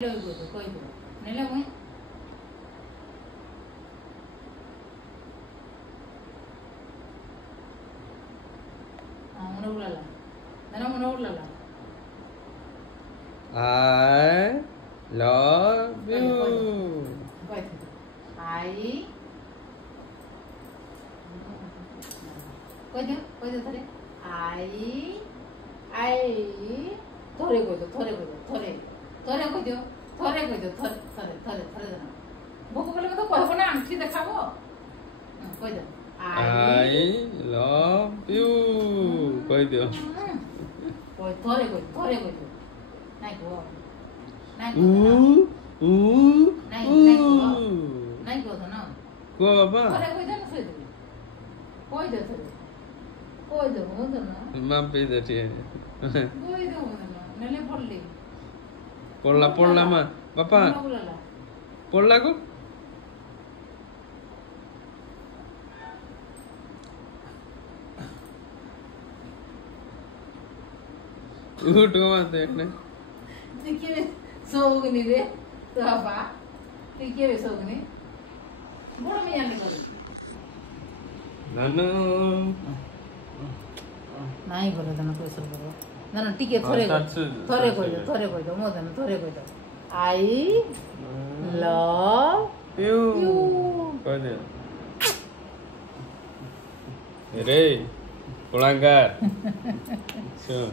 Nela mãe. Mana ulala. Nana mana ulala. I love you. I. Koi do thare. I. Thore koi do. Thore koi do. Thore dana. Boko kale mata koi na angthi dekhabo. Koi do. I love you. Koi do. Koi thore koi do. Nai ko. Nai ko. Nai ko na. Ko baba. Thore koi dana se do. Koi do thore. Koi do mo do na. Mampi dati. Koi do mo na. Nele polli. Polla ma. Papa. Polla ko. Uto mate ekne. Tikire sogni re. To apa? Tikire sogni. Boro me yani kore. Nanu. Nai bolo dana ko sor bolo. Nana tike thore koi do mo dana thore koi do. I love you. Koi do. Re. Pulanggar. So.